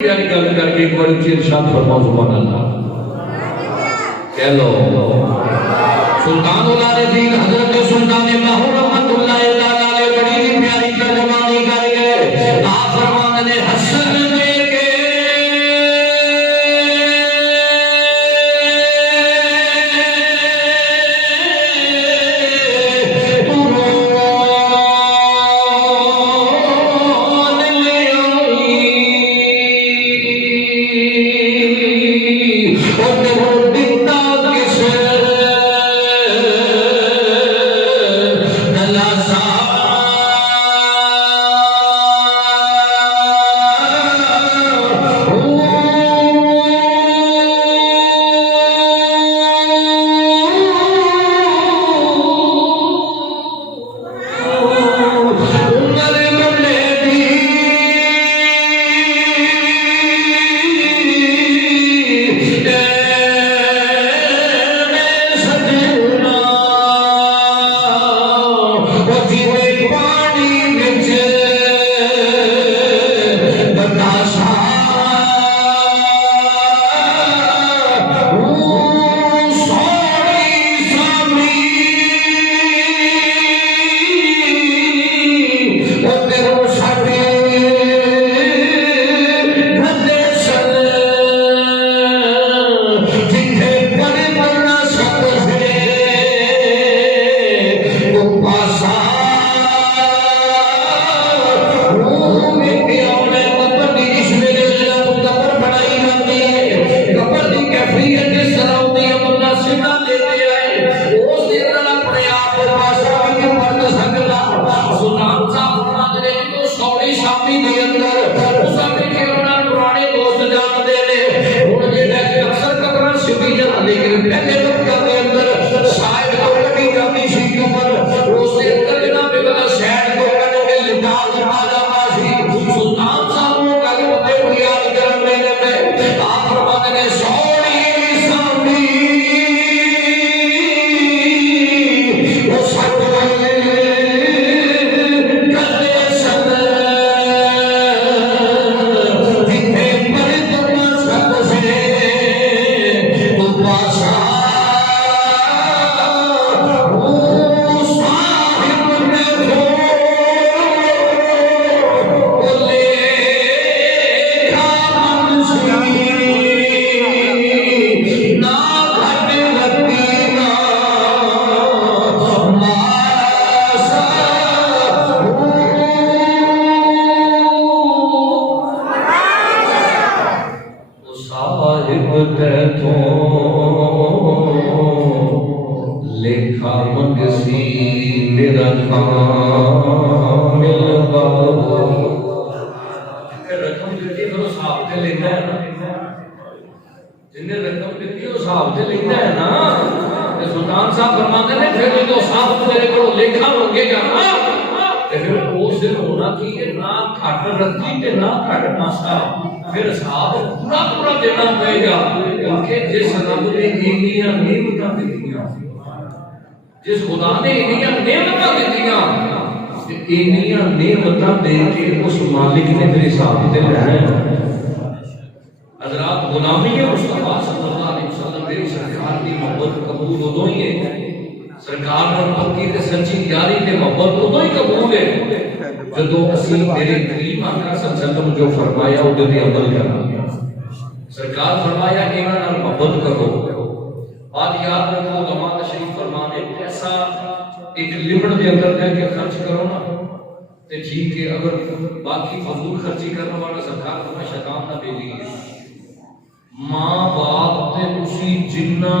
پیاری گل کر کے ایک بار اچھی ارشاد فرماؤ سبحان اللہ کہہ لو سلطان العارفین حضرت سلطان باہو رحمت اللہ علیہ بڑی پیاری ترجمانی کر گئے آپ فرمان نے حسن دے کے جس خدا نے انہیاں نعمتاں دتیاں انہیاں نعمتاں دے کے اس مالک نے پھر حساب تے لینا ہے حضرات غلامی مصطفیٰ صلی اللہ علیہ وسلم میری سرکار کی محبت قبول ادو ہی ہے سرکار نال پکی تے سچی یاری تے محبت ادو ہی قبول ہے جدوں اسی میرے کریم آقا صلی اللہ علیہ وسلم جو فرمایا اودے تے عمل کرنا سرکار فرمایا انہاں نال محبت کرو بات یاد رکھو علماء تشریف فرمانے ایسا ایک لمٹ دے اندر دے کے خرچ کرو نا تے ٹھیک ہے اگر باقی فضول خرچی کرنے والا سرکار کو شیطان نہ بھیجی ہے ماں باپ تے تسی جنہ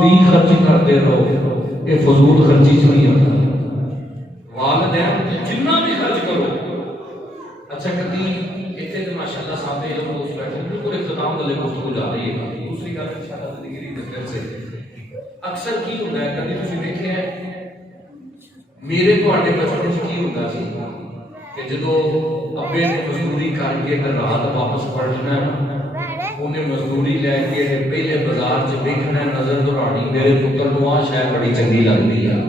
بھی خرچ کرتے رہو یہ فضول خرچی چ نہیں آتا والدین جنہ بھی خرچ کرو اچھا کبھی اتنے تو ماشاءاللہ سامنے علم دوست بیٹھے بالکل اختتام والے گفتگو جا رہی ہے دوسری گل انشاءاللہ زندگی دی نظر سے اکثر کی ہوتا ہے کبھی تسی دیکھے ہیں میرے تواڈے بچپن کی ہوتا سی کہ جدو ابے نے مزدوری کر کے رات واپس پلٹنا ہے انہیں مزدوری لے کے پہلے بازار چ دیکھنا نظر دورانی میرے پتر نو آ شے بڑی چنگی لگدی ہے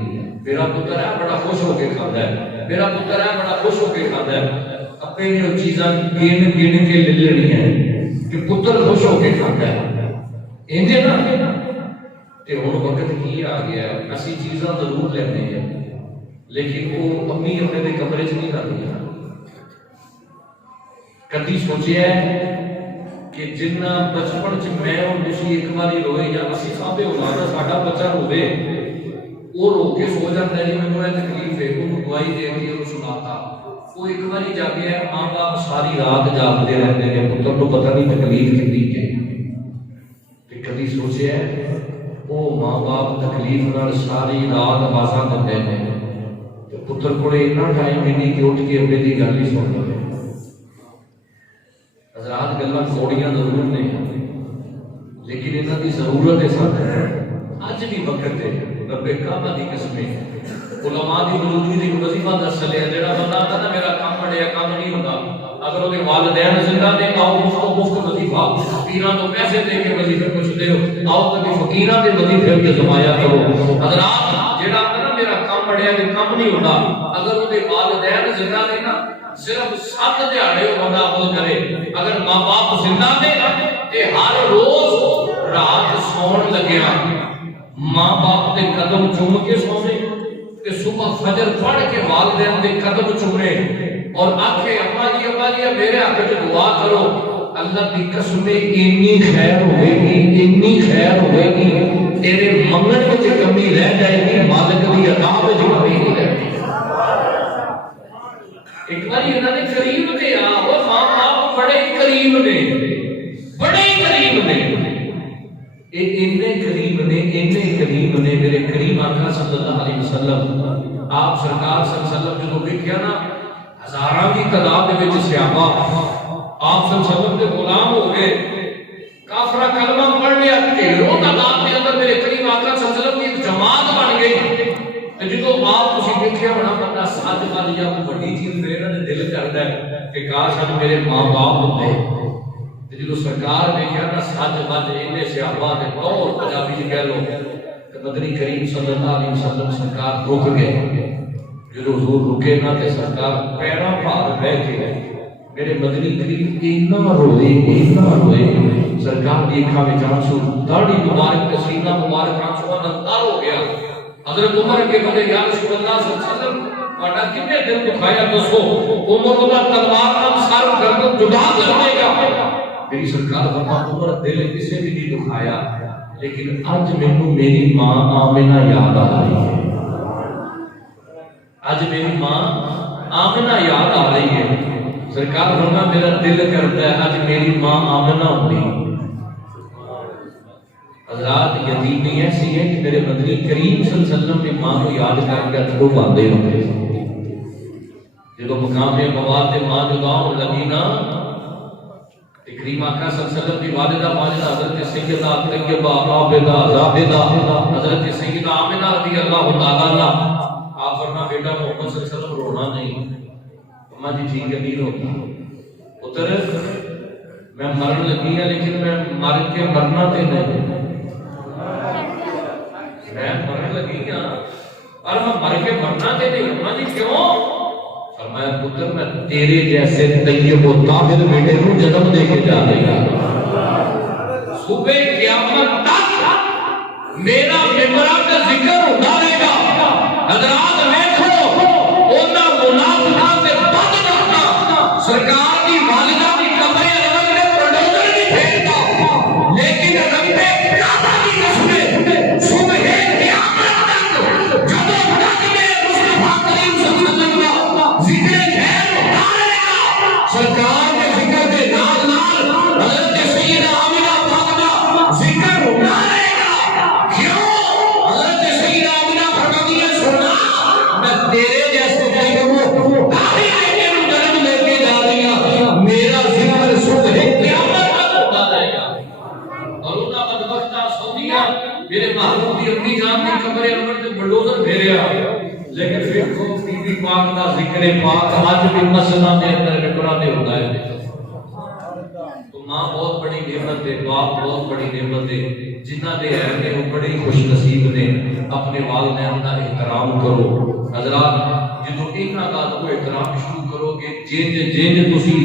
میرا پتر ہے بڑا خوش ہو کے کھاتا ہے میرا پتر ہے بڑا خوش ہو کے کھاتا ہے اپنے نے وہ چیزاں گن کے لے لینی ہے کہ پتر خوش ہو کے کھاتا ہے انجے نا تے ہن وقت کی آ گیا اسی چیزاں ضرور لینے ہیں لیکن وہ امی اپنے دے کمرے چ نہیں رکھدی. کدی سوچیا ہے کہ جنہ بچپن چ میں اور نشی ایک باری روئے یا اسی صاحب اولاد ساڈا بچہ روے وہ رو کے سو جاتا ہے جی مینوں یہ تکلیف ہے انہوں دوائی دے کے انہوں سناتا وہ ایک باری جاگیا ہے. ماں باپ ساری رات جاگتے رہتے ہیں پتر کو پتہ نہیں تکلیف کتنی ہے. کدی سوچیا ہے وہ ماں باپ تکلیف نال ساری رات آوازاں دے ہیں پتر کو اتنا ٹائم ہی نہیں کہ اٹھ کے اپنے دی گل ہی سن لے. حضرات گلاں تھوڑیاں ضرور نے لیکن انہاں دی ضرورت ہے سانوں اج بھی وقت ہے. رب کعبہ دی قسم ہے علماء دی موجودگی دی وظیفہ دس چلے جڑا بندہ آتا نا میرا کام پڑیا کام نہیں ہوتا اگر وہ والدین زندہ نے آؤ مفت وظیفہ فقیراں تو پیسے دے کے وظیفے پوچھتے ہو آؤ کبھی فقیراں دے وظیفے بھی زمایا کرو. حضرات جڑا آتا نا میرا کام پڑیا تے کام نہیں ہوتا اگر وہ والدین زندہ نے نا صرف 7 دیہاڑے وہ بندہ عمل کرے. اگر ماں باپ زندہ نے تے ہر روز رات سون لگیا ماں باپ دے قدم چوم کے سونے کہ صبح فجر پڑھ کے والدین دے قدم چومے اور آکھے ابا جی میرے حق وچ دعا کرو. اللہ دی قسم اتنی خیر ہوے گی تیرے منگن وچ کمی رہ جائے گی مالک دی عطا وچ کمی نہیں رہے. ایک بار انہاں نے قریب تے وہ ماں باپ بڑے قریب نے اتنے قریب نے میرے کریم آقا صلی اللہ علیہ وسلم آپ سرکار صلی اللہ علیہ وسلم جو دیکھیا نا ہزاراں کی تعداد دے وچ صحابہ آپ صلی اللہ علیہ وسلم دے غلام ہو گئے کافرہ کلمہ پڑھ لیا ڈھیروں تعداد دے اندر میرے کریم آقا صلی اللہ علیہ وسلم کی ایک جماعت بن گئی. تے جدوں آپ تسی دیکھیا ہونا بندہ سج ول یا کوئی بڑی چیز میرے نا دل کردا ہے کہ کاش ہم میرے ماں باپ ہوندے. جدو سرکار دیکھا نا سج بج انہیں صحابہ نے طور پنجابی جی کہہ لو کہ مدنی کریم صلی اللہ علیہ وسلم سرکار رک گئے. جدو حضور رکے نا تے سرکار پیراں بھار بیٹھ کے میرے مدنی کریم اتنا روئے سرکار دی اکھاں وچ آنسو داڑھی مبارک تے سینہ مبارک آنسواں نال تر ہو گیا. حضرت عمر کے بندے یا رسول اللہ صلی اللہ علیہ وسلم واڈا کنے دل دکھایا دسو عمر دا تلوار نال سر گردن جدا کر دے گا. میری سرکار فرما عمر دل کسی بھی نہیں دکھایا لیکن آج مینوں میری ماں آمنہ یاد آ رہی ہے. آج میری ماں آمنہ یاد آ رہی ہے. سرکار فرما میرا دل کرتا ہے آج میری ماں آمنہ ہوئی. حضرات یتیمی ایسی ہے کہ میرے مدنی کریم صلی اللہ علیہ وسلم کی ماں کو یاد کر کے اتھرو باندھے ہوتے جدو مقام مواد ماں جدا ہون لگی نا کریم آقا صلی اللہ علیہ وسلم کی والدہ ماجدہ حضرت سیدہ طیبہ عابدہ زاہدہ حضرت سیدہ آمنہ رضی اللہ تعالیٰ عنہ آپ فرما بیٹا محمد صلی اللہ علیہ وسلم رونا نہیں. اماں جی ٹھیک ہے نہیں روتا پتر میں مرن لگی ہے لیکن میں مر کے مرنا تے نہیں میں مرن لگی ہاں اور میں مر کے مرنا تے نہیں. اماں جی کیوں؟ فرمایا پتر میں تیرے جیسے طیب و طاہر بیٹے کو جنم دے کے جا دے گا. صبح قیامت تک میرا ممبران کا ذکر ہوتا رہے گا. حضرات دیکھو انہاں منافقاں تے بدبختاں سرکار کی والدہ کی قبریں الگ میں بلڈوزر نہیں پھیرتا لیکن رب کعبہ کی قسمیں صبح قیامت تک جدوں تک میں مصطفیٰ کریم صلی اللہ علیہ وسلم کا ذکر خیر ہوتا رہے گا. سرکار کے ذکر کے نال نال حضرت سیدہ آمنہ فاطمہ ذکر ہوتا رہے گا. کیوں؟ حضرت سیدہ آمنہ فرماتی ہے سنا میں تیرے جیسے طیب طاہر بیٹے کو جنم دے کے جا رہی ہوں. میرا ذکر صبح قیامت تک ہوتا رہے گا. اور انہاں بدبختاں سعودیہ میرے محبوب دی اپنی جان کی قبر انور تے بلڈوزر پھیریا لیکن پھر کو بی بی پاک دا ذکر پاک اج بھی مسجداں دے اندر رکھنا دے ہوندا ہے. تو ماں بہت بڑی نعمت ہے باپ بہت بڑی نعمت ہے. جنہ دے ہیں وہ بڑے خوش نصیب نے. اپنے والدین کا احترام کرو. حضرات جدو انہاں دا کو احترام شروع کرو کہ جن تسی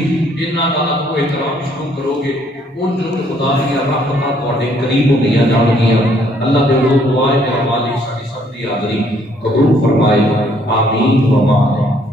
انہاں دا ادب و احترام شروع کرو گے ان جو خدا دی رحمتاں تواڈے قریب ہوندیاں جان گیاں۔ اللہ دے حضور دعا ہے میرا مالک ساری سب دی حاضری قبول فرمائے، آمین و آمین۔